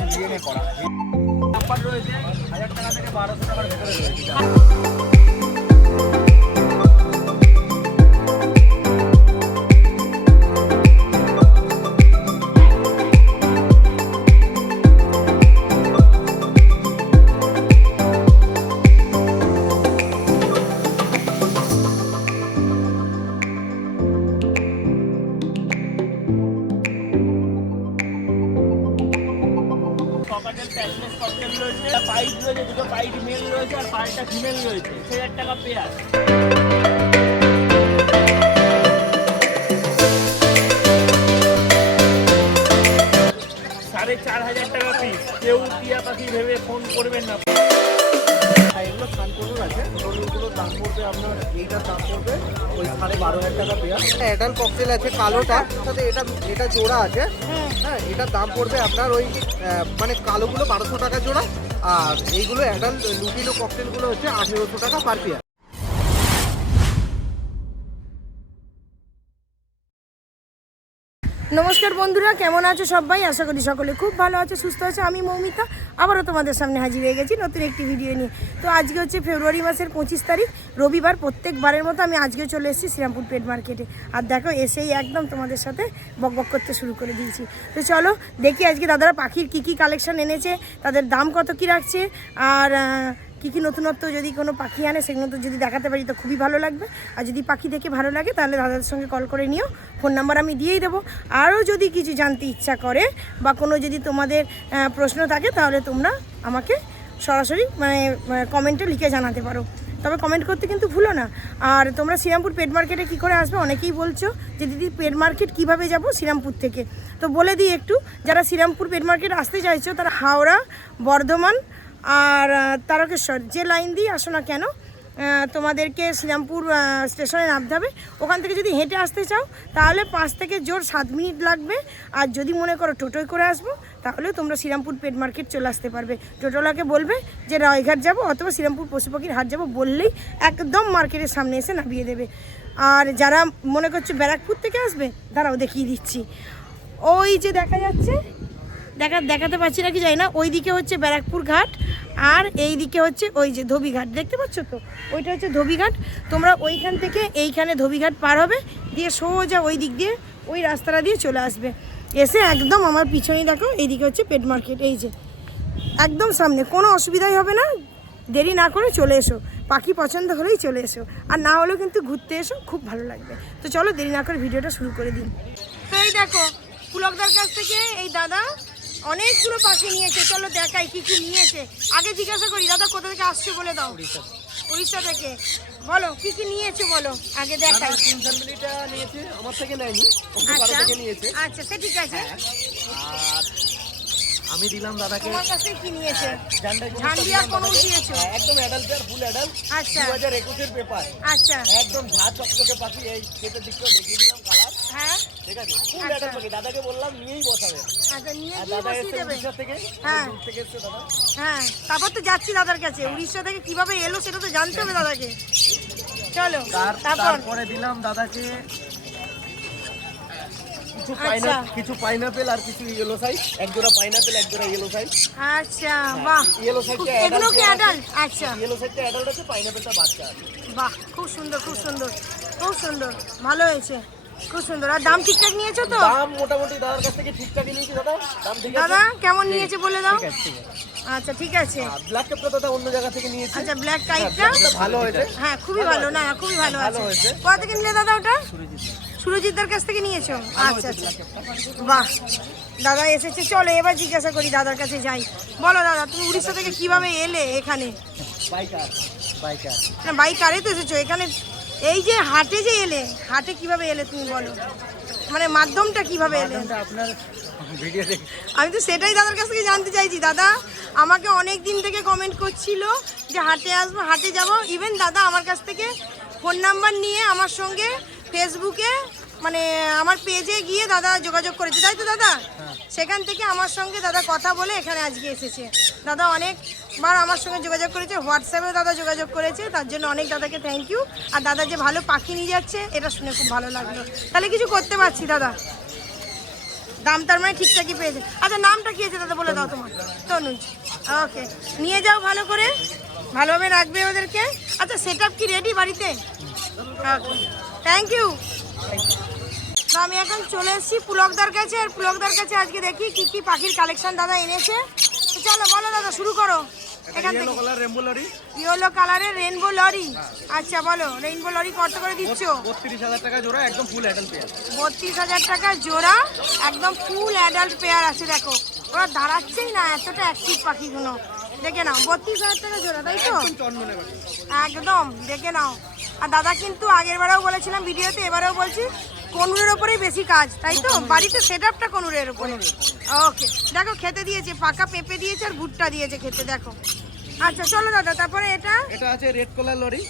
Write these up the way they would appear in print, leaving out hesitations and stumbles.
একদম ডিএনএ করা। নাম্বার রয়েছে 1000 টাকা থেকে 1200 টাকার ভিতরে রয়েছে। পাইপ রয়েছে, দুটো পাইপ মেল রয়েছে আর পাইপটা ফিমেল রয়েছে, 1000 টাকা পেয়ার। 4500 টাকা পিস। কেউ টিয়া পাখি ভেবে ফোন করবেন না। এগুলো কন্ট্রোল আছে, কন্ট্রোলগুলোর দাম পড়বে আপনার, এইটার দাম পড়বে ওই 12,500 টাকা পেয়ার। অ্যাডাল্ট ককটেল আছে কালোটা, সাথে এটা জোড়া আছে। হ্যাঁ, এটার দাম পড়বে আপনার ওই মানে কালোগুলো 1200 টাকা জোড়া, আর এইগুলো অ্যাডাল্ট লুটিনো ককটেলগুলো হচ্ছে 1800 টাকা পার পেয়ার। নমস্কার বন্ধুরা, কেমন আছো সবাই? আশা করি সকলে খুব ভালো আছো, সুস্থ আছো। আমি মৌমিতা আবারও তোমাদের সামনে হাজির হয়ে গেছি নতুন একটি ভিডিও নিয়ে। তো আজকে হচ্ছে ফেব্রুয়ারি মাসের 25 তারিখ, রবিবার। প্রত্যেকবারের মতো আমি আজকেও চলে এসেছি শ্রীরামপুর পেট মার্কেটে। আর দেখো, এসেই একদম তোমাদের সাথে বকবক করতে শুরু করে দিয়েছি। তো চলো দেখি আজকে দাদারা পাখির কী কালেকশন এনেছে, তাদের দাম কত কী রাখছে, আর কী নতুনত্ব যদি কোনো পাখি আনে সেগুলো তো যদি দেখাতে পারি তো খুবই ভালো লাগবে। আর যদি পাখি দেখে ভালো লাগে তাহলে দাদাদের সঙ্গে কল করে নিও, ফোন নাম্বার আমি দিয়েই দেবো। আরও যদি কিছু জানতে ইচ্ছা করে বা কোনো যদি তোমাদের প্রশ্ন থাকে তাহলে তোমরা আমাকে সরাসরি কমেন্টে লিখে জানাতে পারো। তবে কমেন্ট করতে কিন্তু ভুলো না। আর তোমরা শ্রীরামপুর পেট মার্কেটে কী করে আসবে অনেকেই বলছো যে দিদি পেট মার্কেট কীভাবে যাব শ্রীরামপুর থেকে। তো বলে দিই একটু, যারা শ্রীরামপুর পেট মার্কেট আসতে চাইছো তারা হাওড়া, বর্ধমান আর তারকেশ্বর যে লাইন দিয়ে আসো না কেন, তোমাদেরকে শ্রীরামপুর স্টেশনে নামতে হবে। ওখান থেকে যদি হেঁটে আসতে চাও তাহলে 5 থেকে জোর 7 মিনিট লাগবে। আর যদি মনে করো টোটোয় করে আসবো তাহলে তোমরা শ্রীরামপুর পেট মার্কেট চলে আসতে পারবে। টোটোলাকে বলবে যে রায়ঘাট যাবো অথবা শ্রীরামপুর পশু পাখির হাট যাবো বললেই একদম মার্কেটের সামনে এসে নামিয়ে দেবে। আর যারা মনে করছো ব্যারাকপুর থেকে আসবে, দাঁড়াও দেখিয়ে দিচ্ছি। ওই যে দেখা যাচ্ছে, দেখাতে পাচ্ছি নাকি জানি না, ওই দিকে হচ্ছে ব্যারাকপুর ঘাট আর এই দিকে হচ্ছে ওই যে ধোবিঘাট, দেখতে পাচ্ছ তো, ওইটা হচ্ছে ধোবিঘাট। তোমরা ওইখান থেকে এইখানে ধোবিঘাট পার হবে, দিয়ে সোজা ওই দিক দিয়ে ওই রাস্তাটা দিয়ে চলে আসবে। এসে একদম আমার পিছনেই দেখো, এইদিকে হচ্ছে পেট মার্কেট, এই যে একদম সামনে, কোনো অসুবিধাই হবে না। দেরি না করে চলে এসো, পাখি পছন্দ হলেই চলে এসো, আর না হলেও কিন্তু ঘুরতে এসো, খুব ভালো লাগবে। তো চলো দেরি না করে ভিডিওটা শুরু করে দিন। তো এই দেখো, পুলকদার কাছ থেকে এই দাদা অনেকগুলো পাখি নিয়েছে। চলো দেখাই কি কি নিয়েছে। আগে জিজ্ঞাসা করি, দাদা কোথা থেকে আসছো বলে দাও। উড়িষ্যা থেকে। বলো কি কি নিয়েছো বলো, আগে দেখাই। আমার থেকে নেয়নি, আচ্ছা সে ঠিক আছে। আর আমি দিলাম দাদাকে। তোমার কাছে কি নিয়েছে? ঝান্ডিয়া কোন দিয়েছো? একদম অ্যাডাল্ট পেয়ার, ফুল অ্যাডাল্ট। আচ্ছা 2021 এর পেপার। আচ্ছা একদম ঝাঁ চকচকে পাখি। এই ক্ষেতের দিকটা দেখিয়ে দিলাম কালার। হ্যাঁ ঠিক আছে, ফুল অ্যাডাল্ট পাখি। দাদাকে বললাম নিয়েই বসাবে। আচ্ছা নিয়ে আর গিয়ে দাদা বসিয়ে এসে দেবে। উড়িষ্যা থেকে, হ্যাঁ দূর থেকে এসে দাদা। হ্যাঁ, তারপর তো যাচ্ছি দাদার কাছে। উড়িষ্যা থেকে কিভাবে এলো সেটা তো জানতে হবে দাদাকে। চলো তারপরে দিলাম দাদাকে কিছু পাইনাপেল আর কিছু ইয়েলো সাইজ। এক জোড়া পাইনাপেল, এক জোড়া ইয়েলো সাইজ। আচ্ছা বাহ, ইয়েলো সাইজটা এগুলো কি অ্যাডাল্ট? আচ্ছা ইয়েলো সাইজটা অ্যাডাল্ট আছে, পাইনাপেলটা বাচ্চা আছে। বাহ, খুব সুন্দর খুব সুন্দর খুব সুন্দর, ভালো হয়েছে, খুব সুন্দর। আর দাম ঠিকঠাক নিয়েছো তো? দাম মোটামুটি দাদার কাছ থেকে ঠিকঠাকই নিয়েছি দাদা। দাম ঠিক আছে। দাদা কেমন নিয়েছে বলে দাও। ঠিক আছে। আচ্ছা ঠিক আছে। ব্ল্যাক কাপটা দাদা অন্য জায়গা থেকে নিয়েছি। আচ্ছা ব্ল্যাক কাইটটা ভালো হয়েছে। হ্যাঁ খুবই ভালো, না খুবই ভালো আছে। কোথা থেকে নিলে দাদা ওটা? সুরজিৎদার কাছ থেকে নিয়েছো? আচ্ছা আচ্ছা বাহ, দাদা এসেছে। চলো এবার জিজ্ঞাসা করি, দাদার কাছে যাই। বলো দাদা, তুমি উড়িষ্যা থেকে কিভাবে এলে এখানে? না বাইকারে তো এসেছো এখানে, এই যে হাটে যে এলে, হাটে কিভাবে এলে তুমি বলো, মানে মাধ্যমটা কিভাবে এলে? আমি তো সেটাই দাদার কাছ থেকে জানতে চাইছি। দাদা আমাকে অনেক দিন থেকে কমেন্ট করছিল যে হাটে আসবো, হাটে যাব। ইভেন দাদা আমার কাছ থেকে ফোন নাম্বার নিয়ে আমার সঙ্গে ফেসবুকে মানে আমার পেজে গিয়ে দাদা যোগাযোগ করেছে, তাই তো দাদা? সেখান থেকে আমার সঙ্গে দাদা কথা বলে এখানে আজকে এসেছে। দাদা অনেকবার আমার সঙ্গে যোগাযোগ করেছে, হোয়াটসঅ্যাপেও দাদা যোগাযোগ করেছে, তার জন্য অনেক দাদাকে থ্যাংক ইউ। আর দাদা যে ভালো পাখি নিয়ে যাচ্ছে এটা শুনে খুব ভালো লাগলো। তাহলে কিছু করতে পারছি দাদা। দাম তার মানে ঠিকঠাকই পেয়েছে। আচ্ছা নামটা কি আছে দাদা বলে দাও তোমার? তনুজ। ওকে, নিয়ে যাও ভালো করে, ভালোভাবে রাখবে ওদেরকে। আচ্ছা সেট আপ কি রেডি বাড়িতে? ওকে, থ্যাংক ইউ। তো আমি এখন চলে এসেছি পুলকদার কাছে, আর পুলকদার কাছে আজকে দেখি কি কি পাখির কালেকশন দাদা এনেছে। তো চলো বলো দাদা, শুরু করো এখান থেকে। ইয়েলো কালারের রেইনবো লরি। আচ্ছা বলো, রেইনবো লরি কত করে দিচ্ছ? 32,000 টাকা জোড়া, একদম ফুল অ্যাডাল্ট পেয়ার। 32,000 টাকা জোড়া, একদম ফুল অ্যাডাল্ট পেয়ার আছে। দেখো ওরা দাঁড়াচ্ছেই না, এতটা অ্যাক্টিভ পাখিগুলো। দেখে নাও 32,000 টাকা জোড়া, তাই তো? একদম দেখে নাও। আর দাদা কিন্তু আগের বারেও বলেছিলাম ভিডিওতে, এবারেও বলছি কনুরের ওপরেই বেশি কাজ, তাই তো? বাড়িতে সেট আপটা কনুরের ওপরে। ওকে, দেখো খেতে দিয়েছে, পাকা পেঁপে দিয়েছে আর ভুট্টা দিয়েছে খেতে, দেখো। আচ্ছা চলো দাদা, তারপরে এটা আছে রেড কলার লরি।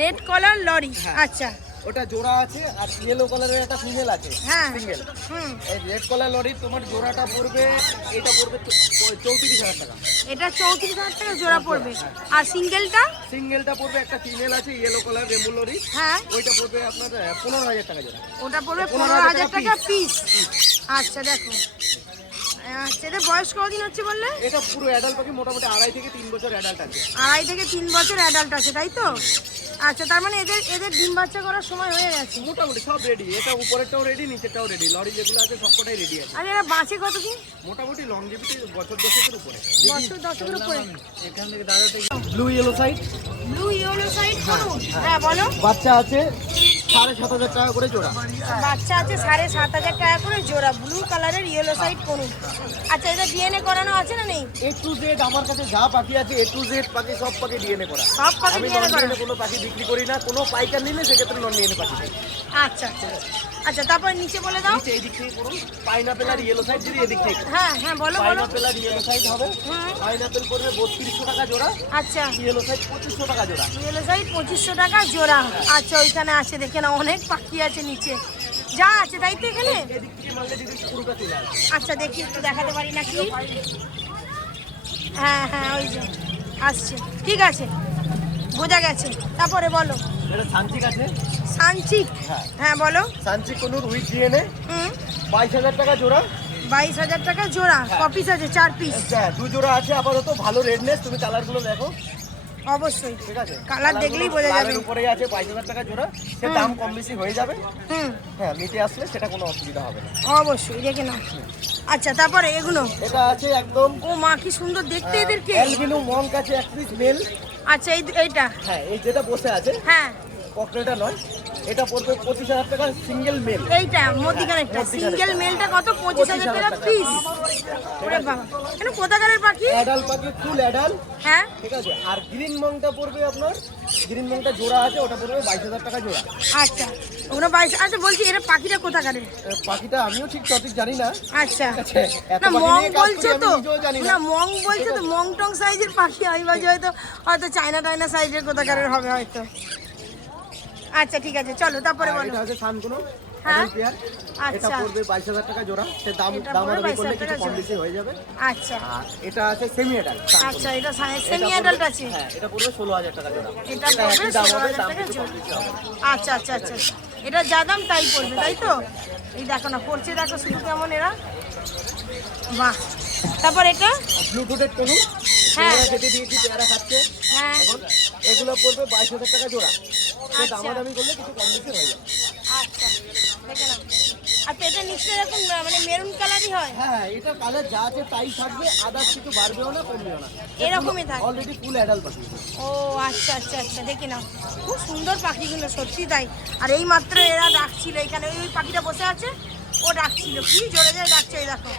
রেড কলার লরি, আচ্ছা। ওটা জোড়া আছে, আর ইয়েলো কালারের একটা ফিমেল আছে, হ্যাঁ সিঙ্গেল। এই রেড কলার লরি তোমার জোড়াটা পড়বে, এটা পড়বে 34,000 টাকা। এটা 34,000 টাকা জোড়া পড়বে। আর সিঙ্গেলটা পড়বে, একটা ফিমেল আছে ইয়েলো কালার রেমবো লরি, হ্যাঁ, ওইটা পড়বে আপনার 15,000 টাকা জোড়া। ওটা পড়বে 15,000 টাকা পিস। আচ্ছা দেখো, আচ্ছা এদের বয়স কতদিন হচ্ছে বললে? এটা পুরো অ্যাডাল্ট পাখি, মোটামুটি 2.5 থেকে 3 বছর অ্যাডাল্ট আছে। 2.5 থেকে 3 বছর অ্যাডাল্ট আছে, তাই তো? আচ্ছা তার মানে এদের ডিম বাচ্চা করার সময় হয়ে গেছে মোটামুটি সব রেডি। এটা উপরেরটাও রেডি, নিচেরটাও রেডি। লরি যেগুলো আছে সবকটাই রেডি আছে। আর এরা বাঁচে কতদিন? মোটামুটি লংজিভিটি বছর 10-এর উপরে। বছর 10-এর উপরে। এখান থেকে দাদা থেকে ব্লু ইয়েলো সাইড হ্যাঁ বলো। বাচ্চা আছে 7,500 টাকা করে জোড়া। বাচ্চা আছে 7,500 টাকা করে জোড়া, ব্লু কালারের ইয়েলো সাইড কোন। আচ্ছা এটা ডিএনএ করানো আছে না নেই? A to Z আমার কাছে যা পাখি আছে A to Z পাখি, সব পাখি ডিএনএ করা। সব পাখি ডিএনএ করা। আমি কোনো পাখি বিক্রি করি না, কোনো পাইকার নিলে সেক্ষেত্রে নন ডিএনএ পাখি দেই। আচ্ছা আচ্ছা আচ্ছা, তারপর নিচে বলে দাও। নিচে এই দিক থেকে করুন, পাইনাপেল আর ইয়েলো সাইড যদি এদিক থেকে। হ্যাঁ হ্যাঁ বলো বলো। পাইনাপেল আর ইয়েলো সাইড হবে। পাইনাপেল পড়বে 3200 টাকা জোড়া। আচ্ছা, ইয়েলো সাইড 2500 টাকা জোড়া। ইয়েলো সাইড 2500 টাকা জোড়া। আচ্ছা ওইখানে আছে, দেখে না অনেক পাখি আছে নিচে, যা আছে তাই তো এখানে। এদিক থেকে মালটা যদি পুরোটা চলে আসে। আচ্ছা দেখি একটু দেখাতে পারি নাকি। হ্যাঁ হ্যাঁ ওই যে আসছে, ঠিক আছে বোঝা গেছে। তারপরে বলো। এটা সানচিক আছে। সানচিক, হ্যাঁ বলো। সানচিক কোনুর উইথ ডিএনএ 22,000 টাকা জোড়া। 22,000 টাকা জোড়া। কপিস আছে 4 পিস। আচ্ছা 2 জোড়া আছে আপাতত, ভালো রেডনেস। তুমি কালারগুলো দেখো। অবশ্যই ঠিক আছে, কালার দেখলেই বোঝা যাবে। কালারের উপরেই আছে 22,000 টাকা জোড়া। সে দাম কম বেশি হয়ে যাবে। হ্যাঁ নিতে আসলে সেটা কোনো অসুবিধা হবে না। অবশ্যই দেখে নাও। আচ্ছা তারপরে এগুলো এটা আছে একদম। ও মা কি সুন্দর দেখতে এদেরকে। অ্যালবিনো মঙ্ক আছে এক পিস মেল। আচ্ছা এইটা, হ্যাঁ এই যেটা বসে আছে, হ্যাঁ পকলেটা নয়, এটা পড়বে 25,000 টাকা সিঙ্গেল মেল। এইটা মধ্যিখানেরটা সিঙ্গেল মেলটা কত? 25,000 টাকা পিস। ওরে বাবা, কেন কোথাকারের পাখি? অ্যাডাল্ট পাখি, ফুল অ্যাডাল্ট। হ্যাঁ ঠিক আছে। আর গ্রিন মংটা পড়বে আপনার, গ্রিন মংটা জোড়া আছে, ওটা পড়বে 22,000 টাকা জোড়া। আচ্ছা ওগুলো 22। আচ্ছা বলছি এরা পাখিটা কোথাকারের? পাখিটা আমিও ঠিক সঠিক জানি না। আচ্ছা এত না পাখি মং নিয়ে কাজ বলছো করি, তো, আমি নিজেও জানি না মং বলছো তো, মং টং সাইজের পাখি আমি ভাবছি হয়তো হয়তো চায়না টাইনা সাইজের কোথাকারের হবে হয়তো। আচ্ছা ঠিক আছে চলো তারপরে বলো। এটা আছে সানকুনো হ্যাঁ পেয়ার। এটা আচ্ছা পড়বে 22,000 টাকা জোড়া। সে দাম এটা দাম পড়বে আর করলে 22,000 কিছু টাকা কম জোড়া। বেশি হয়ে যাবে। আচ্ছা আর এটা আছে সেমি অ্যাডাল্ট। আচ্ছা এটা সেমি অ্যাডাল্ট আছে। হ্যাঁ এটা পড়বে 16,000 টাকা জোড়া। এটা পড়বে একই দাম হবে, 16,000 দাম টাকা কিছু জোড়া। কম বেশি হবে। আচ্ছা আচ্ছা আচ্ছা, এটা যা দাম তাই পড়বে তাই তো? এই দেখো না পড়ছে, দেখো শুধু কেমন এরা, বাহ। তারপর এটা ব্লুটুথের টনু, হ্যাঁ পেয়ারা কেটে দিয়েছি, পেয়ারা খাচ্ছে হ্যাঁ। এখন। এগুলো পড়বে 22,000 টাকা জোড়া। সে আচ্ছা। দামাদামি করলে কিছু কম বেশি হয়ে যাবে। আচ্ছা দেখে নাও। আচ্ছা এটা নিশ্চয়ই এরকম মানে মেরুন কালারই হয়? হ্যাঁ এটা কালার যা আছে তাই থাকবে, আদার্স কিছু বাড়বেও না কমবেও না। এরকমই থাকে অলরেডি ফুল অ্যাডাল্ট পাখি। ও আচ্ছা আচ্ছা আচ্ছা, দেখে নাও খুব সুন্দর পাখিগুলো সত্যি তাই। আর এই মাত্র এরা ডাকছিল এখানে, ওই পাখিটা বসে আছে ও ডাকছিল, কি জোরে জোরে ডাকছে এই দেখো।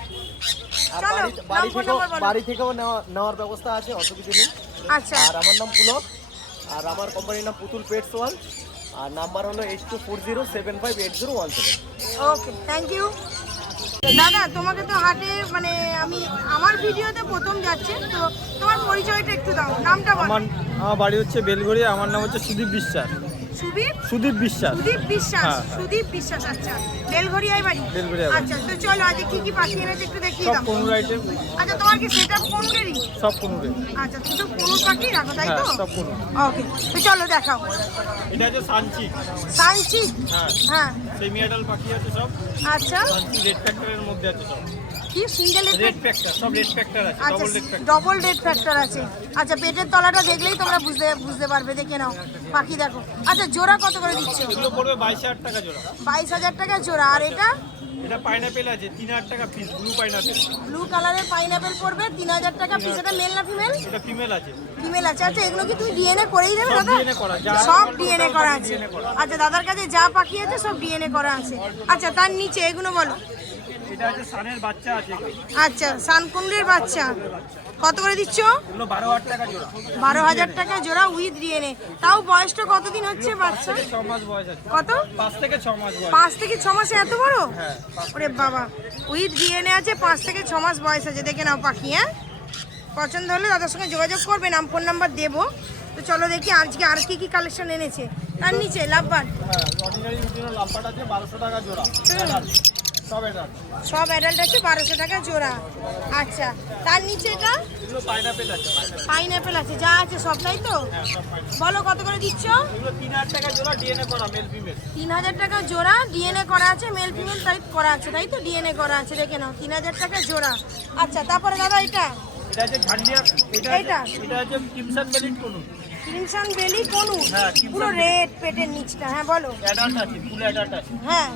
আর চলো বাড়ি থেকেও নেওয়ার ব্যবস্থা আছে, অসুবিধা নেই। আচ্ছা আর আমার নাম পুলক, আর আমার কোম্পানির নাম পুতুল পেটস ওয়ার্ল্ড, আর নাম্বার হলো 8240758017। ওকে থ্যাংক ইউ দাদা। তোমাকে তো হাটে মানে আমি আমার ভিডিওতে প্রথম যাচ্ছে, তো তোমার পরিচয়টা একটু দাও, নামটা বলো। আমার বাড়ি হচ্ছে বেলঘড়িয়া, আমার নাম হচ্ছে সুদীপ বিশ্বাস। সুদীপ বিশ্বাস। সুদীপ বিশ্বাস, হ্যাঁ। সুদীপ বিশ্বাস, আচ্ছা বেলঘড়িয়ায় বাড়ি। বেলঘড়িয়ায় বাড়ি। আচ্ছা তো চলো আজ কি কি পাখি এনেছে একটু দেখিয়ে সব দাও। Conure item. আচ্ছা তোমার কি সেটআপ কোনুরেরই? সব কনুরে। আচ্ছা তুমি তো কোনুর পাখি রাখো তাই তো? হ্যাঁ সব কনুর। ওকে তো চলো দেখাও। এটা হচ্ছে সানচিক। সানচিক, হ্যাঁ হ্যাঁ সেমি অ্যাডাল্ট পাখি আছে সব। আচ্ছা, রেড ফ্যাক্টরের মধ্যে আছে সব। কি সিঙ্গেল রেড ফ্যাক্টর, সব রেড ফ্যাক্টর আছে, আচ্ছা, double red factor. Double red factor আছে। আচ্ছা, পেটের তলাটা দেখলেই তোমরা বুঝতে পারবে, দেখে নাও পাখি দেখো। আচ্ছা, জোড়া কত করে দিচ্ছ? এগুলো পড়বে 22,000 টাকা জোড়া। 22,000 টাকা জোড়া। আর এটা এটা পাইনাপেল আছে 3,000 টাকা পিস, ব্লু পাইনাপেল। ব্লু কালারের পাইনাপেল পড়বে 3,000 টাকা পিস। এটা মেল না ফিমেল? এটা ফিমেল আছে। ফিমেল আছে। আচ্ছা, এগুলো কি তুমি ডিএনএ করেই দেবে সব দাদা? DNA করা, যা সব order ডিএনএ করতে করা হবে, আছে। DNA করা। আচ্ছা, দাদার কাছে যা পাখি আছে সব ডিএনএ করা আছে। আচ্ছা, তার নিচে এগুলো বলো। এটা আছে সানের বাচ্চা আছে। আচ্ছা, সানকুন্ডের বাচ্চা কত করে দিচ্ছ? এগুলো 12,000 টাকা জোড়া। 12,000 টাকা জোড়া উইথ ডিএনএ। তাও বয়সটা কতদিন হচ্ছে বাচ্চা? 6 মাস বয়স আছে। কত? 5 থেকে 6 মাস বয়স। 5 থেকে 6 মাসে এত বড়? হ্যাঁ। ওরে বাবা, উইথ ডিএনএ আছে, 5 থেকে 6 মাস বয়স আছে। দেখে নাও পাখি। হ্যাঁ, পছন্দ হলে দাদার সঙ্গে যোগাযোগ করবে, নাম ফোন নাম্বার দেবো। তো চলো দেখি আজকে আর কি কালেকশন এনেছে। তার নিচে লাভবান। হ্যাঁ, অর্ডিনারি লুটিনো লাম্পাট আছে 1200 টাকা জোড়া। সব অ্যাডাল্ট। সব অ্যাডাল্ট আছে 1200 টাকা জোড়া। আচ্ছা, তার নিচে এটা এগুলো পাইনাপেল আছে। পাইনাপেল আছে, যা আছে সব, তাই তো? হ্যাঁ, সব পাইনাপেল। বলো কত করে দিচ্ছ? এগুলো 3,000 টাকা জোড়া, ডিএনএ করা, মেল ফিমেল। 3,000 টাকা জোড়া, ডিএনএ করা আছে, মেল ফিমেল টাইপ করা আছে, তাই তো? ডিএনএ করা আছে, দেখে নাও 3,000 টাকা জোড়া। আচ্ছা, তারপরে দাদা এটা এটা আছে ঝান্ডিয়া। এটা? এটা আছে ক্রিমসন বেলিট কোন। ক্রিমসন বেলি কোনু, হ্যাঁ, crimson পুরো belly। রেড পেটের নিচটা। হ্যাঁ, বলো। অ্যাডাল্ট আছে, ফুল অ্যাডাল্ট আছে। হ্যাঁ,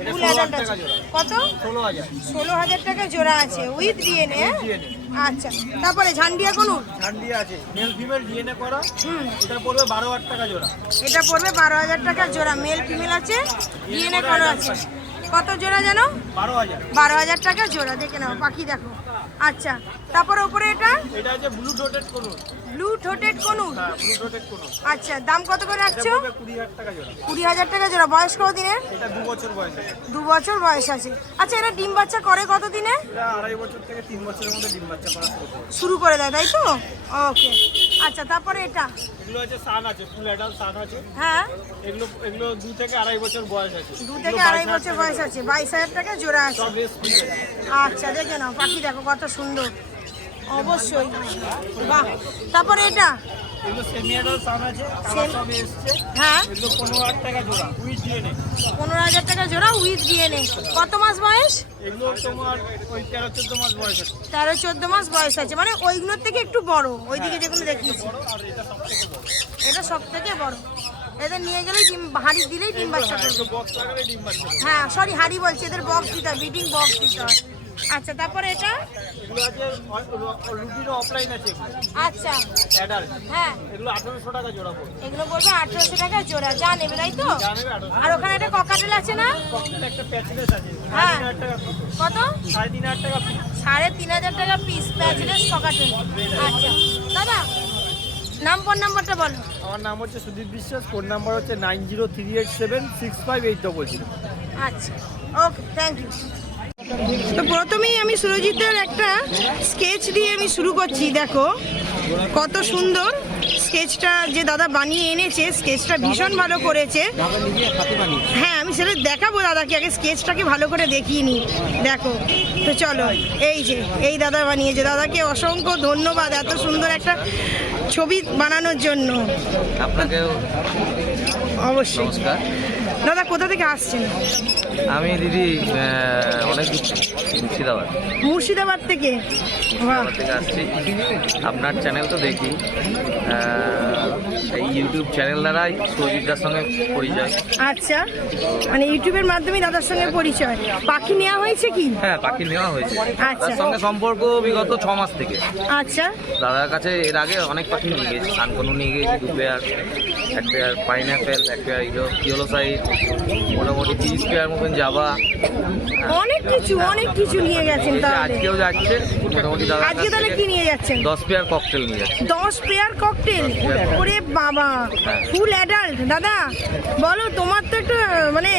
এটা ফুল 16,000 অ্যাডাল্ট টাকা আছে। জোড়া। কত? 16,000। 16,000 টাকা জোড়া আছে উইথ ডিএনএ। ডিএনএ। আচ্ছা, তারপরে ঝান্ডিয়া কোনু। ঝান্ডিয়া আছে, মেল ফিমেল ডিএনএ করা। হুম, এটা পড়বে 12,000 টাকা জোড়া। এটা পড়বে 12,000 টাকা জোড়া। মেল ফিমেল আছে, ডিএনএ করা আছে। কত জোড়া জানো? 12,000। 12,000 টাকা জোড়া। দেখে নাও পাখি দেখো। আচ্ছা, তারপর ওপরে এটা এটা আছে ব্লু ডটেড কোন। ব্লু ঠোঁটেড কোনু। হ্যাঁ, ব্লু ডটেড কোন। আচ্ছা, দাম কত করে এটা রাখছো? পড়বে 20,000 টাকা জোড়া। 20,000 টাকা জোড়া। বয়স কত দিনের? এটা 2 বছর বয়স আছে। 2 বছর বয়স আছে। আচ্ছা, এটা ডিম বাচ্চা করে কত দিনে? এটা 2.5 বছর থেকে 3 বছরের মধ্যে ডিম বাচ্চা করা শুরু করে। শুরু করে দেয়, তাই তো? ওকে। আচ্ছা, তারপরে এটা এগুলো আছে সান আছে, ফুল অ্যাডাল্ট সান আছে। হ্যাঁ, এগুলো 2 থেকে 2.5 বছর বয়স আছে। 2 থেকে 2.5 বছর বয়স আছে। 22,000 টাকা জোড়া আছে। সব রেস ফিল আছে। আচ্ছা, দেখে নাও পাখি দেখো কত সুন্দর। অবশ্যই, বাহ। তারপরে এটা এগুলো সেমি অ্যাডাল্ট সান আছে, কালার সব এসছে। হ্যাঁ, এগুলো 15,000 টাকা জোড়া উইথ ডিএনএ। 15,000 টাকা জোড়া উইথ ডিএনএ। কত মাস বয়স? এগুলো তোমার ওই 13-14 মাস বয়স আছে। 13-14 মাস বয়স আছে, মানে ওইগুলোর থেকে একটু বড়, ওইদিকে যেগুলো দেখিয়েছি। আর এটা সবথেকে বড়। এটা সব থেকে বড়। এদের নিয়ে গেলেই ডিম, হাঁড়ি দিলেই ডিম বাচ্চা করবে। বক্স লাগালে ডিম বাচ্চা করে। হ্যাঁ, সরি, হাঁড়ি বলছি, এদের বক্স দিতে হয়, ব্রিডিং বক্স দিতে হয়। আচ্ছা, তারপরে এটা এগুলো আছে লুটিনো অফলাইন আছে এগুলো। আচ্ছা, অ্যাডাল্ট। হ্যাঁ, এগুলো 1800 টাকা জোড়া পড়বে। এগুলো বলবে 1800 টাকা জোড়া। যা নেবে, তাই তো? যা নেবে 1800। আর ওখানে একটা ককাটেল আছে না? ককটেল একটা প্যাচলেস আছে, হ্যাঁ। 3,500 টাকা পিস। কত? 3,500 টাকা পিস। 3,500 টাকা পিস প্যাচলেস ককাটেল। আচ্ছা, দাদা নাম ফোন নাম্বারটা বলো। আমার নাম হচ্ছে সুদীপ বিশ্বাস, ফোন নাম্বার হচ্ছে 9038765800। আচ্ছা, ওকে, থ্যাংক ইউ। তো প্রথমেই আমি সুরজিতের একটা স্কেচ দিয়ে আমি শুরু করছি। দেখো কত সুন্দর স্কেচটা যে দাদা বানিয়ে এনেছে, স্কেচটা ভীষণ ভালো করেছে। হ্যাঁ, আমি সেটা দেখাবো দাদাকে, আগে স্কেচটাকে ভালো করে দেখিয়ে নিই। দেখো, তো চলো, এই যে এই দাদা বানিয়েছে, দাদাকে অসংখ্য ধন্যবাদ এত সুন্দর একটা ছবি বানানোর জন্য। আপনাকেও অবশ্যই। নমস্কার। দাদা কোথা থেকে আসছেন? আমি দিদি অনেক দূর থেকে, মুর্শিদাবাদ মুর্শিদাবাদ থেকে। বাহ, থেকে আসছি। আপনার চ্যানেল তো দেখি, এই ইউটিউব চ্যানেল দ্বারাই সুজিতদার সঙ্গে পরিচয়। আচ্ছা, মানে ইউটিউবের মাধ্যমে দাদার সঙ্গে পরিচয়। পাখি নেওয়া হয়েছে কি? হ্যাঁ, পাখি নেওয়া হয়েছে। আচ্ছা। তার সঙ্গে সম্পর্ক বিগত 6 মাস থেকে। আচ্ছা, দাদার কাছে এর আগে অনেক পাখি নিয়ে গেছি, সানকনু নিয়ে গেছি 2 pair, 1 pair pineapple, 1 pair yellow side, মোটামুটি 30 পেয়ার মতন যাবা। অনেক কিছু নিয়ে গেছেন তাহলে। আজকেও যাচ্ছে মোটামুটি দাদা। আজকে তাহলে কি নিয়ে যাচ্ছেন? 10 পেয়ার ককটেল নিয়ে যাচ্ছে। 10 পেয়ার ককটেল। ওরে বাবা, ফুল অ্যাডাল্ট। দাদা বলো, তোমার তো একটু মানে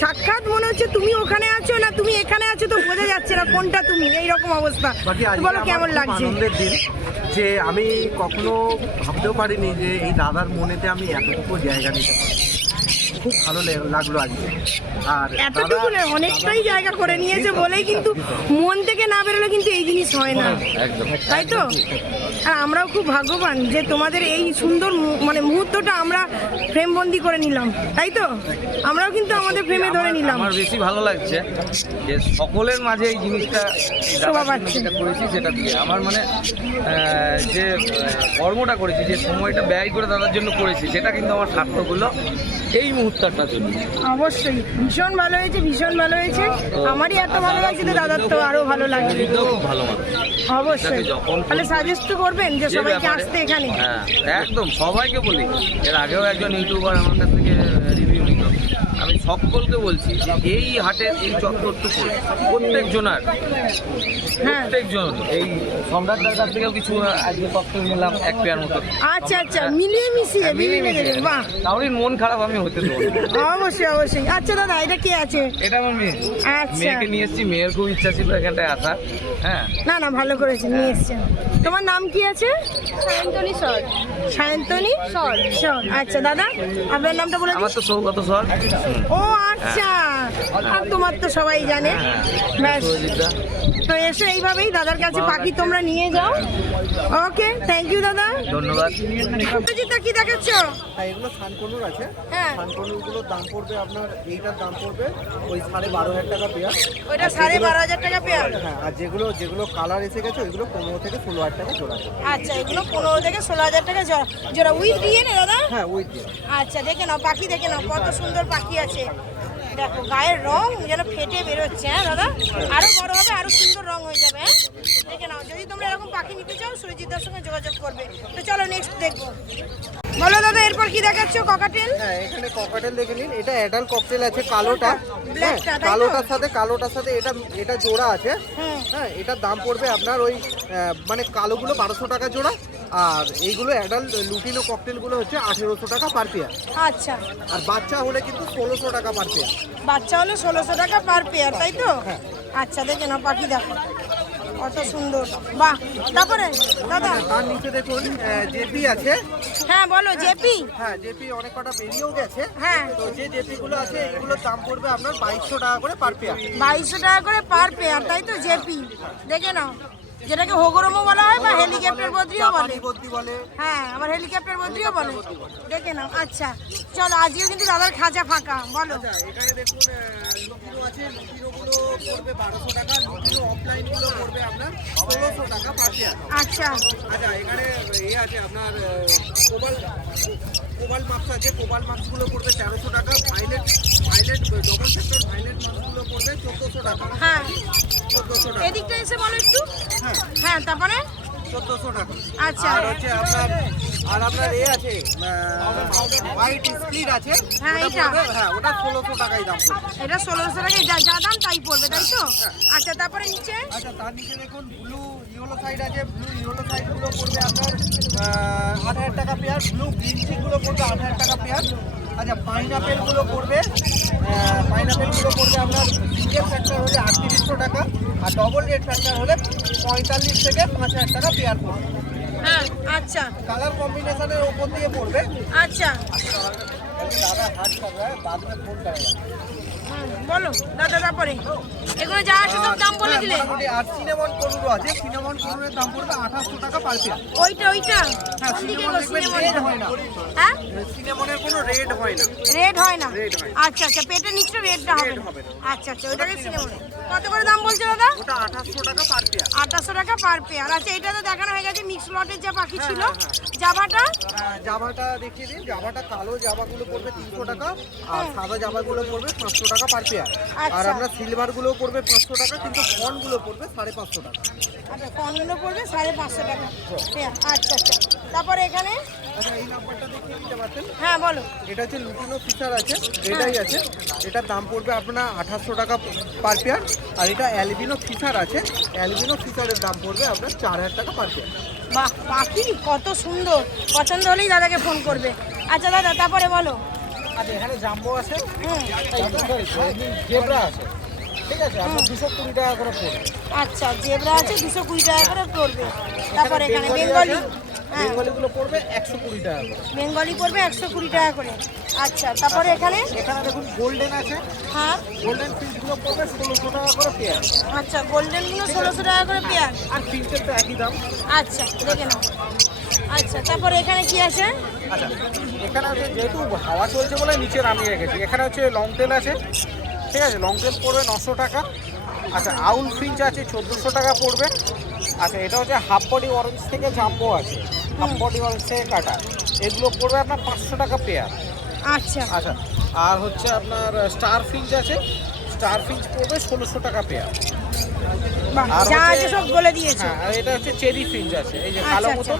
সাক্ষাৎ মনে হচ্ছে তুমি ওখানে আছো না তুমি এখানে আছো, তো বোঝা যাচ্ছে না কোনটা তুমি, এইরকম অবস্থা। তো বলো কেমন লাগছে? আনন্দের দিন যে আমি কখনো ভাবতেও পারিনি যে এই দাদার মনেতে আমি এতটুকু জায়গা নিতে পারি। খুব ভালো লাগলো আজকে। আর এতটুকু না, অনেকটাই জায়গা করে নিয়েছে বলেই কিন্তু মন থেকে না বেরোলে কিন্তু এই জিনিস হয় না, একদম তাই তো? আর আমরাও খুব ভাগ্যবান যে তোমাদের এই সুন্দর মানে মুহূর্তটা আমরা ফ্রেমবন্দি করে নিলাম, তাই তো? আমরাও কিন্তু আমাদের ফ্রেমে ধরে নিলাম। আমার বেশি ভালো লাগছে যে সকলের মাঝে এই জিনিসটা শোভা পাচ্ছে। যেটা করেছি সেটা দিয়ে আমার মানে যে কর্মটা করেছি, যে সময়টা ব্যয় করে দাদার জন্য করেছি, সেটা কিন্তু আমার সার্থক হলো এই মুহূর্তটার জন্য। অবশ্যই ভীষণ ভালো হয়েছে, ভীষণ ভালো হয়েছে। আমারই এত ভালো লাগছে তো দাদার তো আরো ভালো লাগবে। খুব ভালো মানুষ, অবশ্যই। তাহলে সাজেস্ট করবেন যে সবাইকে আসতে এখানে? হ্যাঁ একদম, সবাইকে বলি। এর আগেও একজন ইউটিউবার আমার কাছ থেকে রিভিউ নিল। আমি সকলকে বলছি এই হাটের এই চত্বরটুকু প্রত্যেকজন এই সম্রাটদার কাছ থেকেও কিছু আজকে ককটেল নিলাম 1 পেয়ার মতো। আচ্ছা আচ্ছা, মিলিয়ে মিশিয়ে বিভিন্ন জায়গায়, বাহ। কারোর মন খারাপ আমি হতে দেবো না। অবশ্যই অবশ্যই। আচ্ছা দাদা, এটা কি আছে? এটা আমার মেয়ে। আচ্ছা। মেয়েকে নিয়ে এসেছি, মেয়ের খুব ইচ্ছা ছিল এখানটায় আসা। হ্যাঁ না না, ভালো করেছেন, নিয়ে এসছেন। তোমার নাম কি আছে? সায়ন্তনী সর। সায়ন্তনী সর। সর, আচ্ছা দাদা আপনার নামটা বলে দিন। আমার তো সৌগত সর। ও আচ্ছা, আর তোমার তো সবাই জানে। ব্যাস, তো এসে এইভাবেই দাদার কাছে পাখি তোমরা নিয়ে যাও। ওকে, থ্যাংক ইউ দাদা, ধন্যবাদ। সুজিতা কি দেখাচ্ছ? হ্যাঁ, এগুলো সানকনুর আছে। হ্যাঁ। সানকনুরগুলোর দাম পড়বে আপনার, এইটার দাম পড়বে ওই 12,500 টাকা পেয়ার। ওইটা 12,500 টাকা পেয়ার। হ্যাঁ, আর যেগুলো কালার এসে গেছে ওইগুলো 15 থেকে 16,000 টাকা জোড়া। আচ্ছা, এগুলো 15 থেকে 16,000 টাকা জোড়া উইথ দিয়ে না দাদা? হ্যাঁ, উইথ দিয়ে। আচ্ছা, দেখে নাও পাখি, দেখে নাও কত সুন্দর পাখি আছে। দেখো গায়ের রং যেন ফেটে বেরোচ্ছে। হ্যাঁ দাদা, আরো বড় হবে, আরো সুন্দর রং হয়ে যাবে। হ্যাঁ, দেখে নাও। যদি তোমরা এরকম পাখি নিতে চাও সুরজিৎদার সঙ্গে যোগাযোগ করবে। তো চলো নেক্সট দেখবো। বলো দাদা, এরপর কি দেখাচ্ছ? ককাটেল। হ্যাঁ, এখানে ককাটেল দেখে নিন। এটা অ্যাডাল্ট ককটেল আছে, কালোটা। হ্যাঁ, ব্ল্যাকটা, তাই তো? কালোটার সাথে এটা জোড়া আছে। হ্যাঁ, এটার দাম পড়বে আপনার ওই মানে কালোগুলো 1200 টাকা জোড়া, আর এইগুলো অ্যাডাল্ট লুটিনো ককটেলগুলো হচ্ছে 1800 টাকা পার পেয়ার। আচ্ছা, আর বাচ্চা হলে কিন্তু 1600 টাকা পার পেয়ার। বাচ্চা হলো 1600 টাকা পার পেয়ার, তাই তো? আচ্ছা, দেখে নাও পাখি, দেখো কত সুন্দর, বাহ। তারপরে দাদা তার নিচে দেখুন জেপি আছে। হ্যাঁ বলো, জেপি। হ্যাঁ, জেপি অনেক কটা বেরিয়েও গেছে। হ্যাঁ, তো যে জেপি গুলো আছে এগুলোর দাম পড়বে আপনার 2200 টাকা করে পার পেয়ার। 2200 টাকা করে পার পেয়ার, তাই তো? জেপি দেখে নাও, যেটাকে হোগরমও বলা হয় বা হেলিকপ্টার বদ্রিও বলে। জাপানি বদ্রি বলে। হ্যাঁ, আবার হেলিকপ্টার বদ্রিও বলে। দেখে নাও। আচ্ছা চলো, আজকেও কিন্তু দাদার খাঁচা ফাঁকা। বলো। আচ্ছা, এখানে দেখুন লুটিনো আছে। লুটিনোগুলো পড়বে 1200 টাকা। লুটিনো অফলাইন গুলো পড়বে আপনার 1600 টাকা পার পেয়ার। আচ্ছা আচ্ছা, এখানে আছে আপনার কোবাল মাক্স আছে। কোবাল মাক্স গুলো পড়বে 1300 টাকা। ভাইলেট ডবল সেক্টর ভাইলেট মাক্স গুলো পড়বে 1400 টাকা। হ্যাঁ, 1400 টাকা। এদিকটা এসে বলো একটু। হ্যাঁ, হ্যাঁ, তারপরে 1400 টাকা। আচ্ছা। আর হচ্ছে আপনার আছে হোয়াইট স্প্লিট আছে। হ্যাঁ, ওটা এইটা। পড়বে, হ্যাঁ, ওটা 1600 টাকাই দাম পড়বে। এটা 1600 টাকায় যা দাম তাই পড়বে, তাই তো? আচ্ছা, তারপরে নিচে আচ্ছা, তার নিচে দেখুন ব্লু ইয়েলো সাইড আছে। ব্লু ইয়েলো সাইড গুলো পড়বে আপনার 8000 টাকা পেয়ার। ব্লু গ্রিন চিক গুলো পড়বে 8000 টাকা পেয়ার। আচ্ছা, পাইনাপেল গুলো পড়বে আপনার সিঙ্গেল ফ্যাক্টর হলে 3800 টাকা, আর ডবল রেড ফ্যাক্টর হলে 45 থেকে 5000 টাকা পেয়ার পড়বে। হ্যাঁ, আচ্ছা কালার কম্বিনেশনের ওপর দিয়ে পড়বে। আচ্ছা। দাদা হাট কর रहा है, बाद में फोन करेगा। বলো দাদা, তারপরে এগুলো যা আছে সব দাম বলে দিলে। মোটামুটি আর সিনেমন কনুরও আছে। সিনেমন কনুরের দাম পড়বে 2800 টাকা পার পেয়ার। ওইটা হ্যাঁ, কোন দিকে সিনেমন গো? দেখবেন সিনেমন রেড হয় না। হ্যাঁ, সিনেমনের কোনো রেড হয় না। রেড হয় না। রেড হয় না। আচ্ছা আচ্ছা, পেটের নিচে রেডটা হবে রেড না। হবে না। আচ্ছা আচ্ছা, ওইটাকে সিনেমন। কত করে দাম বলছো দাদা? ওটা 2800 টাকা পার পেয়ার। 2800 টাকা পার পেয়ার। আচ্ছা, এটা তো দেখানো হয়ে গেছে মিক্স লটের যা পাখি ছিল। হ্যাঁ। জামাটা জামাটা দেখিয়ে দিন। জামাটা কালো জামাগুলো পড়বে 300 টাকা, আর সাদা জামাগুলো পড়বে 500 টাকা পার পেয়ার। আচ্ছা। আর আপনার সিলভার গুলো পড়বে 500 টাকা, কিন্তু ফন গুলো পড়বে 550 টাকা। আচ্ছা, ফোনগুলো পড়বে 550 টাকা পেয়ার। আচ্ছা আচ্ছা, তারপরে এখানে আচ্ছা, এই নাম্বারটা দেখিয়ে দিতে পারছেন। হ্যাঁ বলো। এটা হচ্ছে লুটিনো ফিচার আছে, এটাই আছে। এটার দাম পড়বে আপনার 2800 টাকা পার পেয়ার। আর এটা অ্যালবিনো ফিচার আছে। অ্যালবিনো ফিচারের দাম পড়বে আপনার 4000 টাকা পার পেয়ার। বাহ, পাখি কত সুন্দর। পছন্দ হলেই দাদাকে ফোন করবে। আচ্ছা দাদা, তারপরে বলো। আচ্ছা, এখানে জাম্বো আছে, হুম, জেব্রা আছে। ঠিক আছে, আপনার 220 টাকা করে পড়বে। আচ্ছা, জেব্রা আছে 220 টাকা করে পড়বে। তারপরে এখানে বেঙ্গলি। বেঙ্গলিগুলো পড়বে 120 টাকা করে। বেঙ্গলি পড়বে 120 টাকা করে। আচ্ছা, তারপরে এখানে দেখুন গোল্ডেন আছে। হ্যাঁ, গোল্ডেন ফিঞ্চগুলো পড়বে 1600 টাকা করে পেয়ার। আচ্ছা, গোল্ডেনগুলো 1600 টাকা করে পেয়ার। আর ফিঞ্চের তো একই দাম। আচ্ছা, দেখে নাও। আচ্ছা, তারপরে এখানে কি আছে? আচ্ছা, এখানে হচ্ছে যেহেতু হাওয়া চলছে বলে নিচে নামিয়ে রেখেছি। এখানে হচ্ছে লং টেল আছে, ঠিক আছে, লং টেল পড়বে 900 টাকা। আচ্ছা, আউল ফিঞ্চ আছে 1400 টাকা পড়বে। আচ্ছা, এটা হচ্ছে হাফ বডি অরেঞ্জ থেকে জাম্বো আছে, হাফ বডি অরেঞ্জ থেকে কাটা, এগুলো পড়বে আপনার 500 টাকা পেয়ার। আচ্ছা আচ্ছা, আর হচ্ছে আপনার স্টার ফিঞ্চ আছে, স্টার ফিঞ্চ পড়বে 1600 টাকা পেয়ার। বাহ, আর যা হচ্ছে- আছে সব বলে দিয়েছো। হ্যাঁ, আর এটা হচ্ছে চেরি ফিঞ্চ আছে, এই যে আচ্ছা, কালো আচ্ছা। মতো,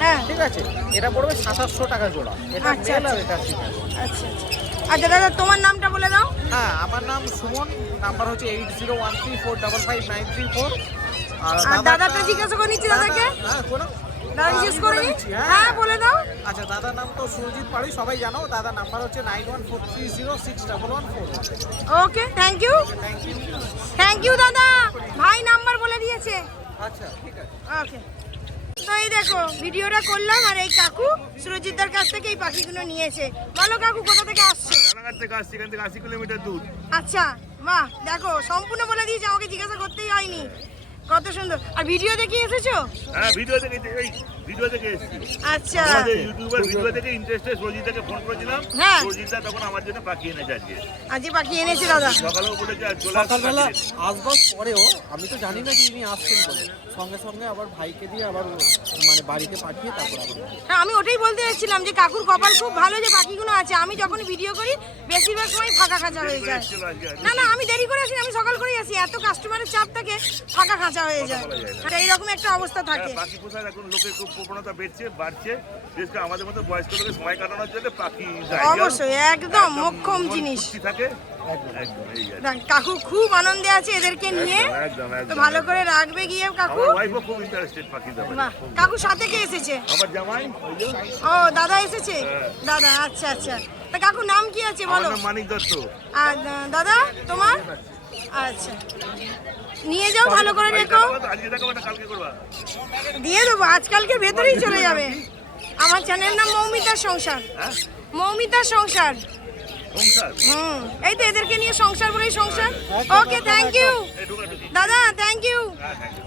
হ্যাঁ, ঠিক আছে, এটা পড়বে 2700 টাকা জোড়া। এটা আচ্ছা, মেল আর আচ্ছা। এটা ফিমেল। আচ্ছা আচ্ছা। আচ্ছা দাদা, তোমার নামটা বলে দাও। হ্যাঁ, আমার নাম সুমন, নাম্বার হচ্ছে 8013455934। আর দাদাটা জিজ্ঞাসা করে নিচ্ছি দাদাকে। হ্যাঁ, কোনো দাদা জিজ্ঞেস করে নি। হ্যাঁ। হ্যাঁ, বলে দাও। আচ্ছা, দাদার নাম তো সুরজিৎ পাড়ি, সবাই জানো। দাদার নাম্বার হচ্ছে 9143061141। Okay, thank you. Thank you. Thank you দাদা, ভাই নাম্বার বলে দিয়েছে। আচ্ছা, ঠিক আছে। ওকে, তো এই দেখো ভিডিওটা করলাম আর এই কাকু সুরজিৎদার কাছ থেকে এই পাখিগুলো নিয়েছে। বলো কাকু, কোথা থেকে আসছো? রানাঘাট থেকে আসছি, এখান থেকে 80 কিলোমিটার দূর। আচ্ছা, বাহ, দেখো সম্পূর্ণ বলে দিয়েছে, আমাকে জিজ্ঞাসা করতেই হয়নি। কত সুন্দর। আর ভিডিও দেখে এসেছো? হ্যাঁ, ভিডিও থেকে এসেছি। আচ্ছা, আমাদের ইউটিউবের ভিডিও থেকে ইন্টারেস্টেড রোজিতাকে ফোন করেছিলাম। হ্যাঁ। রোজিতা তখন আমার জন্য পাখি এনেছে আজকে। আজকে পাখি এনেছে দাদা। সকালেও বলেছে আজ চলে সকালবেলা আসবে। আসবার পরেও আমি তো জানি না যে ইনি আসছেন বলে, সঙ্গে সঙ্গে আবার ভাইকে দিয়ে আবার মানে বাড়িতে পাঠিয়ে তারপর আবার। হ্যাঁ, আমি ওটাই বলতে যাচ্ছিলাম যে কাকুর কপাল খুব ভালো যে পাখিগুলো আছে। আমি যখন ভিডিও করি বেশিরভাগ সময় ফাঁকা খাঁচা হয়ে যায়। না না, আমি দেরি করে আসি, আমি সকাল করেই আসি। এত কাস্টমারের চাপ থাকে, ফাঁকা খাঁচা হয়ে যায়। আর এইরকম একটা অবস্থা থাকে। পাখি পোষার এখন লোকের খুব প্রবণতা বাড়ছে। বিশেষ করে আমাদের মতো বয়স্ক লোকের সময় কাটানোর জন্য পাখি অবশ্যই, একদম মোক্ষম জিনিস। থাকে। একদম এই আর কি। কাকু খুব আনন্দে আছে এদেরকে নিয়ে। একদম তো ভালো করে রাখবে গিয়ে কাকু। আমার ওয়াইফও খুব ইন্টারেস্টেড পাখির ব্যাপারে। বাহ, কাকু সাথে কে এসেছে? আমার জামাই ওই যে ও, দাদা এসেছে। দাদা, আচ্ছা আচ্ছা। তা কাকু নাম কি আছে আমার বলো? নাম মানিক দত্ত। আর দাদা তোমার? আচ্ছা, নিয়ে যাও, ভালো করে রেখো। আজকে দেখাবো না কালকে করবা? দিয়ে দেবো, আজকালকের ভেতরেই চলে যাবে। আমার চ্যানেল নাম মৌমিতার সংসার। হ্যাঁ, মৌমিতার সংসার। সংসার। এই তো এদেরকে নিয়ে সংসার বলেই সংসার। ওকে, থ্যাংক ইউ এই ঢোকাঢুকি। দাদা, থ্যাংক ইউ। হ্যাঁ, thank you.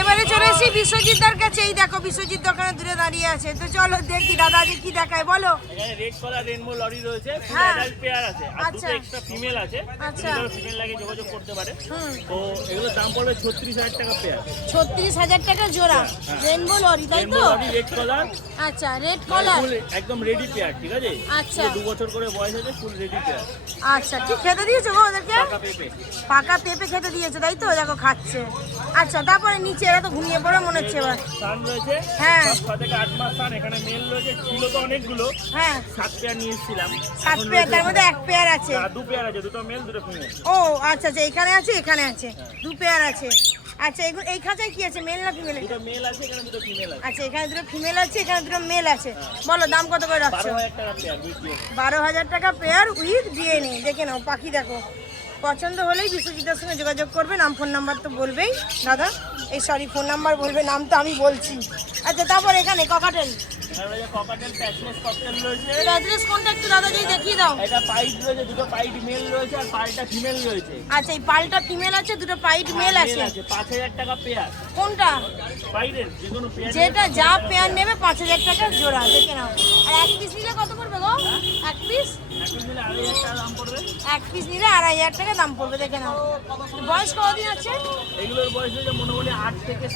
এবারে চলে এসেছি বিশ্বজিৎদার কাছে। এই দেখো বিশ্বজিৎ দোকানে দূরে দাঁড়িয়ে আছে। তো চলো দেখি দাদা আজকে কি দেখায়, বলো। এখানে রেড কলার রেনবো লরি রয়েছে, হ্যাঁ। অ্যাডাল্ট পেয়ার আছে আর আচ্ছা। দুটো এক্সট্রা ফিমেল আছে। আচ্ছা। ফিমেল লাগে যোগাযোগ করতে পারে। হুম। তো এগুলোর দাম পড়বে 36,000 টাকা পেয়ার। 36,000 টাকা জোড়া। রেনবো লরি, তাই রেনবো তো? লরি রেড কলার, আচ্ছা, রেড কলার। ফুল একদম রেডি পেয়ার, ঠিক আছে? আচ্ছা। 2 বছর করে বয়স আছে, ফুল রেডি পেয়ার। আচ্ছা, কি খেতে দিয়েছো গো ওদেরকে? টাকা পেপে। পাকা পেঁপে খেতে দিয়েছে, তাই তো? দেখো খাচ্ছে। আচ্ছা, তারপরে নিচে এরা তো ঘুমিয়ে পড়ে মনে হচ্ছে এবার। সান রয়েছে, হ্যাঁ। 6 থেকে 8 মাস সান। এখানে মেল রয়েছে, ছিল তো অনেকগুলো, হ্যাঁ, 7 পেয়ার নিয়ে এসেছিলাম। 7 পেয়ার, তার মধ্যে 1 পেয়ার আছে। 2 পেয়ার আছে, দুটো মেল দুটো ফিমেল। ও আচ্ছা আচ্ছা, এখানে আছে, এখানে আছে, 2 পেয়ার আছে। আচ্ছা, এগুলো এই খাঁচায় কি আছে, মেল না ফিমেল? দুটো মেল আছে, এখানে দুটো ফিমেল আছে। আচ্ছা, এখানে দুটো ফিমেল আছে, এখানে দুটো মেল আছে। বলো দাম কত করে রাখছো? 12,000 টাকা পেয়ার বুঝলি? 12,000 টাকা পেয়ার উইথ ডিএনএ। দেখে নাও পাখি, দেখো পছন্দ হলেই বিশ্বজিতের সঙ্গে যোগাযোগ করবে। নাম ফোন নাম্বার তো বলবেই দাদা, এই সরি ফোন নাম্বার বলবে, নাম তো আমি বলছি। আচ্ছা, তারপর এখানে ককাটেল। এখানে রয়েছে ককাটেল, প্যাচলেস ককটেল রয়েছে। অ্যাড্রেস কোনটা একটু দাদা যদি দেখিয়ে দাও। এটা পাইট রয়েছে, দুটো পাইট মেল রয়েছে আর পাইটা ফিমেল রয়েছে। আচ্ছা, এই পালটা ফিমেল আছে, দুটো পাইট মেল আছে। 5,000 টাকা পেয়ার। কোনটা? পাইটের যে কোনো পেয়ার। যেটা যা পেয়ার নেবে 5,000 টাকা জোড়া। দেখে নাও। আর 1 পিস নিলে কত পড়বে গো? 1 পিস? এখন দিলে 2,500 টাকা দাম পড়বে। 1 পিস নিলে 2,500 টাকা দাম পড়বে। দেখে নাও। বয়স কতদিন আছে? এগুলোর বয়স হচ্ছে মোটামুটি 8 থেকে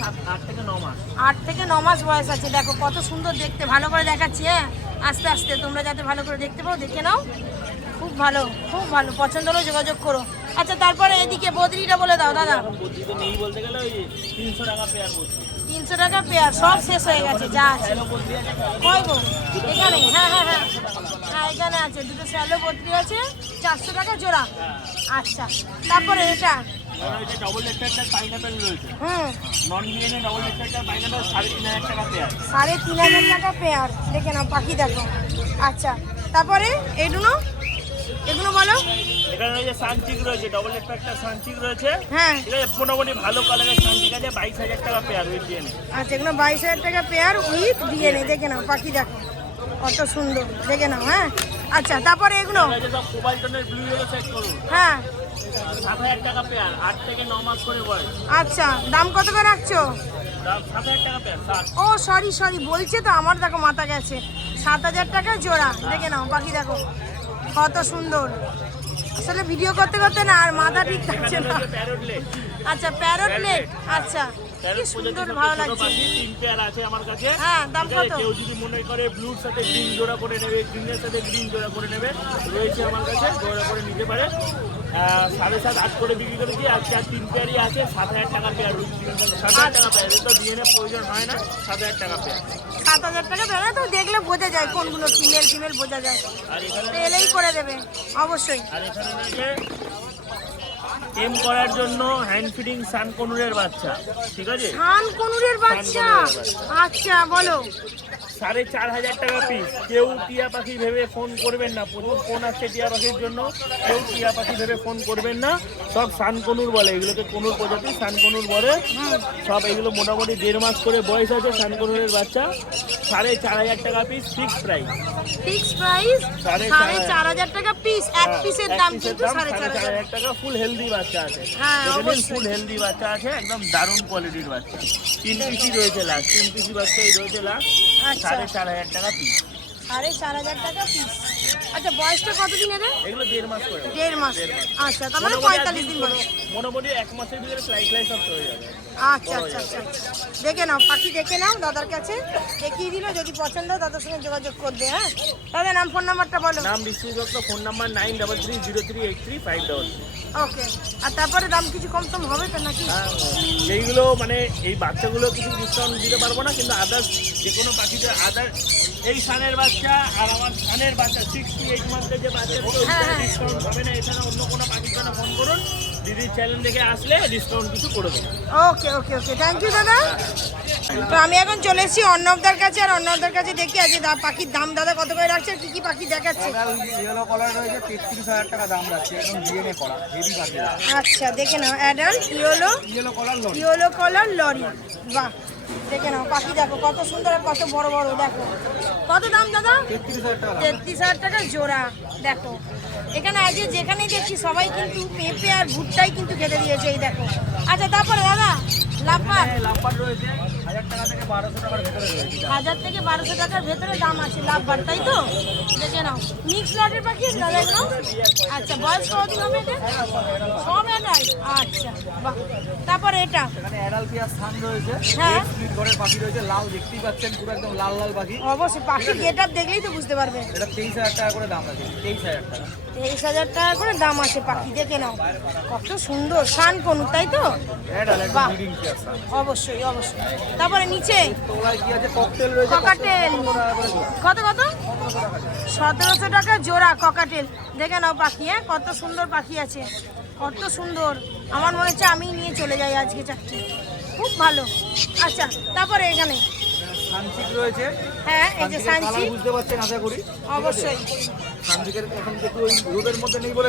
9 মাস। 8 থেকে 9 মাস বয়স আছে। দেখো কত সুন্দর দেখতে, ভালো করে দেখাচ্ছি। হ্যাঁ, আস্তে আস্তে তোমরা যাতে ভালো করে দেখতে পাও, দেখে নাও। খুব ভালো, খুব ভালো। পছন্দ হলে যোগাযোগ করো। আচ্ছা, তারপরে এদিকে বদ্রিটা বলে দাও দাদা। এখন বুদ্ধিতে নেই বলতে গেলে ওই 300 টাকা পেয়ার বলছি। 300 টাকা পেয়ার, সব শেষ হয়ে গেছে যা আছে। শ্যালো বদ্রি আছে, কয় গো? এখানে? হ্যাঁ হ্যাঁ হ্যাঁ হ্যাঁ, এখানে আছে দুটো শ্যালো বদ্রি আছে, 400 টাকা জোড়া। আচ্ছা, তারপরে এটা রয়েছে ডবল লেকচারটার পাইনাপেল রয়েছে। নন ডিএনএ ডবল লেকচারটার পাইনাপেল 3,500 টাকা পেয়ার। 3,500 টাকা পেয়ার। দেখে নাও পাখি, দেখো। আচ্ছা, তারপরে এই দুটো এগুলো বলো। এখানে রয়েছে সানচিক রয়েছে, ডবল একটা সানচিক রয়েছে। হ্যাঁ ঠিক আছে, মোটামুটি ভালো কালারের সানচিক আছে, 22,000 টাকা পেয়ার উইথ ডিএনএ। আচ্ছা, এগুলো 22,000 টাকা পেয়ার উইথ ডিএনএ। দেখে নাও পাখি, দেখো কত সুন্দর, দেখে নাও। হ্যাঁ আচ্ছা, তারপরে এগুলো সব কোবাল্টনের ব্লু ইয়েলো সেট করুন, হ্যাঁ 7,000 টাকা পেয়ার, 8 থেকে 9 মাস করে বয়স। আচ্ছা, দাম কত করে রাখছো? দাম 7,000 টাকা পেয়ার। 7। ও সরি বলছে তো, আমার দেখো মাথা গেছে। 7,000 টাকা জোড়া। দেখে নাও পাখি, দেখো কত সুন্দর। আসলে ভিডিও করতে করতে না আর মাথা ঠিক থাকছে না। Parrot leg. আচ্ছা, প্যারট লেগ। আচ্ছা, কি সুন্দর, ভালো লাগছে। 3 পেয়ার আছে আমার কাছে। হ্যাঁ, দাম ঠিক আছে, কত? কেউ যদি মনে করে ব্লুর সাথে গ্রিন জোড়া করে নেবে, গ্রিনের সাথে গ্রিন জোড়া করে নেবে, রয়েছে আমার কাছে, জোড়া করে নিতে পারে। 7.5 8 করে বিক্রি করেছি। আজকে আর 3 পেয়ারই আছে, 7,000 টাকা পেয়ার। 7,000 টাকা পেয়ার, এটা ডিএনএ প্রয়োজন হয় না, 7,000 টাকা পেয়ার। 7,000 টাকা পেয়ার তো দেখলে বোঝা যায় কোনগুলো ফিমেল বোঝা যায়। আর এখানে তো এলেই করে দেবে অবশ্যই। আর এখানে রয়েছে টেম করার জন্য হ্যান্ড ফিডিং সানকনুরের বাচ্চা। ঠিক আছে, কনুরের বাচ্চা। আচ্ছা বলো। 4,500 টাকা পিস। কেউ টিয়া পাখি ভেবে ফোন করবেন না, প্রচুর ফোন আসছে টিয়া পাখির জন্য, কেউ টিয়া পাখি ভেবে ফোন করবেন না। সব সানকনুর বলে, এগুলোকে কনুর প্রজাতি সানকনুর বলে। সব এগুলো মোটামুটি 1.5 মাস করে বয়স আছে সানকনুরের বাচ্চা। 4,500 টাকা piece, fix price. Fix price 4,500 টাকা পিস। এক পিসের দাম কিন্তু 4,500 টাকা। ফুল হেলদি বাচ্চা আছে, হ্যাঁ, অবশ্যই। ফুল হেলদি বাচ্চা আছে, একদম দারুণ কোয়ালিটির বাচ্চা। 3 পিসি রয়েছে লাস্ট, 3 পিসি বাচ্চাই রয়েছে লাস্ট। আচ্ছা, 4,500 টাকা পিস। 4,500 টাকা পিস। আচ্ছা, বয়সটা কতদিন এদের? এগুলো 1.5 মাস করে। 1.5 মাস। আচ্ছা, তার মানে 45 দিন বয়স। মোটামুটি 1 মাসের ভিতরে ফ্লাই সব হয়ে যাবে। আচ্ছা, দেখে নাও পাখি, দেখে নাও দাদার কাছে দেখিয়ে দিল। যদি পছন্দ হয় দাদার সঙ্গে যোগাযোগ করবে। হ্যাঁ দাদা, নাম ফোন নাম্বারটা বলো। নাম বিষ্ণু দত্ত, ফোন নাম্বার 93303835. ওকে। আর তারপরে দাম কিছু কম সম হবে তো নাকি? এইগুলো মানে এই বাচ্চাগুলো কিছু ডিসকাউন্ট দিতে পারবো না, কিন্তু আদার্স যে কোনো পাখিতে এই সানের বাচ্চা আর আমার সানের বাচ্চা 6 to 8 মান্থের যে বাচ্চা ডিসকাউন্ট হবে না। এছাড়া অন্য কোনো পাখির জন্য ফোন করুন, দিদির চ্যানেল দেখে আসলে ডিসকাউন্ট কিছু করে দেবো। ওকে, থ্যাংক ইউ দাদা। তো আমি এখন চলে এসেছি অর্ণবদার কাছে, আর অর্ণবদার কাছে দেখি আজ পাখির দাম দাদা কত করে রাখছে, কি কি পাখি দেখাচ্ছে। ইয়েলো কালার রয়েছে 33,000 টাকা দাম রাখছে, একদম ডিএনএ করা হেভি পাখি। আচ্ছা, দেখে নাও অ্যাডাল্ট ইয়েলো কালার লরি। বাহ, দেখে নাও পাখি, দেখো কত সুন্দর আর কত বড় বড়। দেখো কত দাম দাদা? 33,000 টাকা জোড়া। দেখো এখানে আজ যেখানেই দেখছি সবাই কিন্তু পেঁপে আর ভুট্টাই কিন্তু খেতে দিয়েছে। এই দেখো। আচ্ছা, তারপরে দাদা লাভবার রয়েছে 1,000 টাকা থেকে 1,200 টাকার ভেতরে রয়েছে। 1,000 থেকে 1,200 টাকার ভেতরে দাম আছে লাভবার, তাই তো? দেখে নাও মিক্স লটের পাখি দাদা এগুলো। আচ্ছা, বয়স কতদিন হবে এটা? সব এটাই। আচ্ছা, বাহ। তারপরে এটা এখানে অ্যাডাল্ট পিয়ার সান রয়েছে, হ্যাঁ। স্প্লিট ঘরের পাখি রয়েছে, লাল দেখতেই পাচ্ছেন, পুরো একদম লাল পাখি। অবশ্যই পাখির গেটআপ দেখলেই তো বুঝতে পারবে। এটা 23,000 টাকা করে দাম আছে, 23,000 টাকা। 23,000 টাকা করে দাম আছে পাখি। দেখে নাও কত সুন্দর শান কোন, তাই তো? বাহ, ব্রিডিং পিয়ার সান। অবশ্যই। তারপরে নিচে তোলায় কি আছে, ককটেল রয়েছে, ককাটেল। কত 1700 টাকা জোড়া ককাটেল। দেখে নাও পাখি, হ্যাঁ কত সুন্দর পাখি আছে, কত সুন্দর। আমার মনে হচ্ছে আমি নিয়ে চলে যাই আজকে 4টে, খুব ভালো। আচ্ছা, তারপরে এখানে সানচিক রয়েছে। হ্যাঁ, এই যে সানচিকের সানচি, কালার বুঝতে পারছেন আশা করি। অবশ্যই। সানচিকের এখন একটু ওই রোদের মধ্যে নেই বলে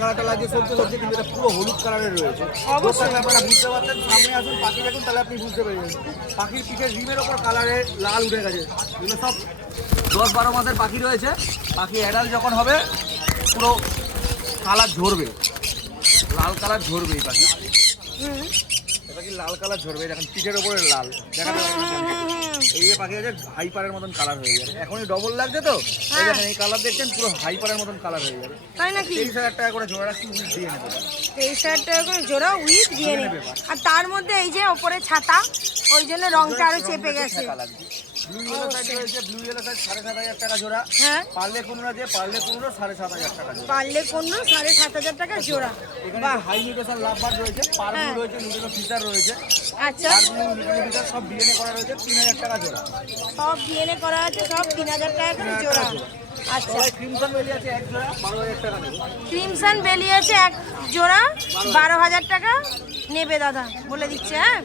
কালারটা লাগিয়ে সবজি, কিন্তু এটা পুরো হলুদ কালারের রয়েছে। অবশ্যই। আপনারা বুঝতে পারছেন, সামনে আসুন পাখি দেখুন, তাহলে আপনি বুঝতে পারবেন। পাখির পিঠের রিমের ওপর কালারে লাল উঠে গেছে। এগুলো সব 10-12 মাসের পাখি রয়েছে। পাখি অ্যাডাল্ট যখন হবে পুরো কালার ঝরবে, লাল কালার ঝরবে এই পাখি। এটা কি লাল কালার ঝরবে, দেখেন পিঠের ওপরে লাল দেখা এই যে পাখি আছে হাইপারের মতন কালার হয়ে যাবে। এখনই ডবল লাগছে তো, এই দেখেন এই কালার দেখছেন পুরো হাইপারের মতন কালার হয়ে যাবে। তাই নাকি? 23,000 টাকা করে জোড়া রাখছি, উইথ দিয়ে নেবে। 23,000 টাকা করে জোড়া উইথ ডিএনএ। আর তার মধ্যে এই যে ওপরে ছাতা, ওই জন্য রংটা আরো চেপে গেছে। ব্লু ইয়েলো সাইড রয়েছে, ব্লু ইয়েলো সাইড 7,500 টাকা জোড়া। হ্যাঁ, পার্লে কুনুর আছে, পার্লে কুনুরও 7,500 টাকা জোড়া। পারলে কোন 7,500 টাকা জোড়া। এখানে হাই নিউট্রিশন লাভবার রয়েছে, পারব্লু রয়েছে, নিউট্রিশন ফিচার রয়েছে। আচ্ছা, পারব্লু নিউট্রিশন ফিচার সব ডিএনএ করা রয়েছে, 3,000 টাকা জোড়া। সব ডিএনএ করা আছে, সব 3,000 টাকা করে জোড়া। আচ্ছা, ক্রিমসন বেলি আছে এক জোড়া, 12,000 টাকা নেবে। ক্রিমসন বেলি আছে এক জোড়া, 12,000 টাকা নেবে দাদা, বলে দিচ্ছে। হ্যাঁ,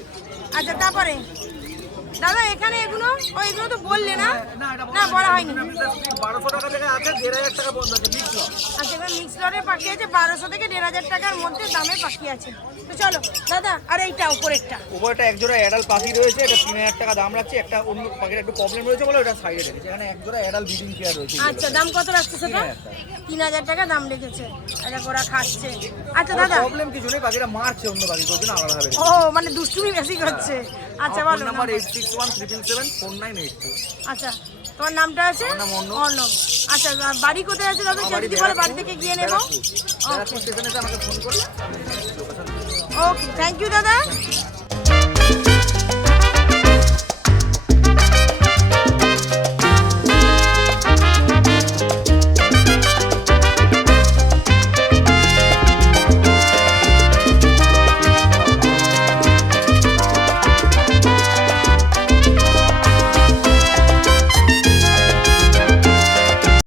আচ্ছা, তারপরে দাদা এখানে এগুলো ও এগুলো তো বললে না না এটা না বলা হয়নি 1200 টাকা থেকে আছে 1500 টাকা পর্যন্ত আছে মিক্স লট। আচ্ছা এবার মিক্স লটের পাখি আছে 1200 থেকে 1500 টাকার মধ্যে দামের পাখি আছে। তো চলো দাদা আর এইটা উপরেরটা উপরটা এক জোড়া অ্যাডাল পাখি রয়েছে, এটা 3000 টাকা দাম রাখছে। একটা অন্য পাখির একটু প্রবলেম রয়েছে বলে ওটা সাইডে রেখেছে। এখানে এক জোড়া অ্যাডাল ব্রিডিং পেয়ার রয়েছে। আচ্ছা দাম কত রাখছে সেটা? 3000 টাকা দাম রেখেছে। এটা ওরা খাচ্ছে। আচ্ছা দাদা প্রবলেম কিছু নেই, পাখিটা মারছে অন্য পাখি ওই জন্য আলাদা হবে। ও মানে দুষ্টুমি বেশি করছে। আচ্ছা বলো নাম্বার 8617774982। আচ্ছা তোমার নামটা আছে? আমার নাম অর্ণব। অর্ণব। আচ্ছা বাড়ি কোথায় আছে দাদা? কেউ যদি বলে বাড়ি থেকে গিয়ে নেবো। ব্যারাকপুর স্টেশনে এসে আমাকে ফোন করলে ওকে থ্যাংক ইউ দাদা।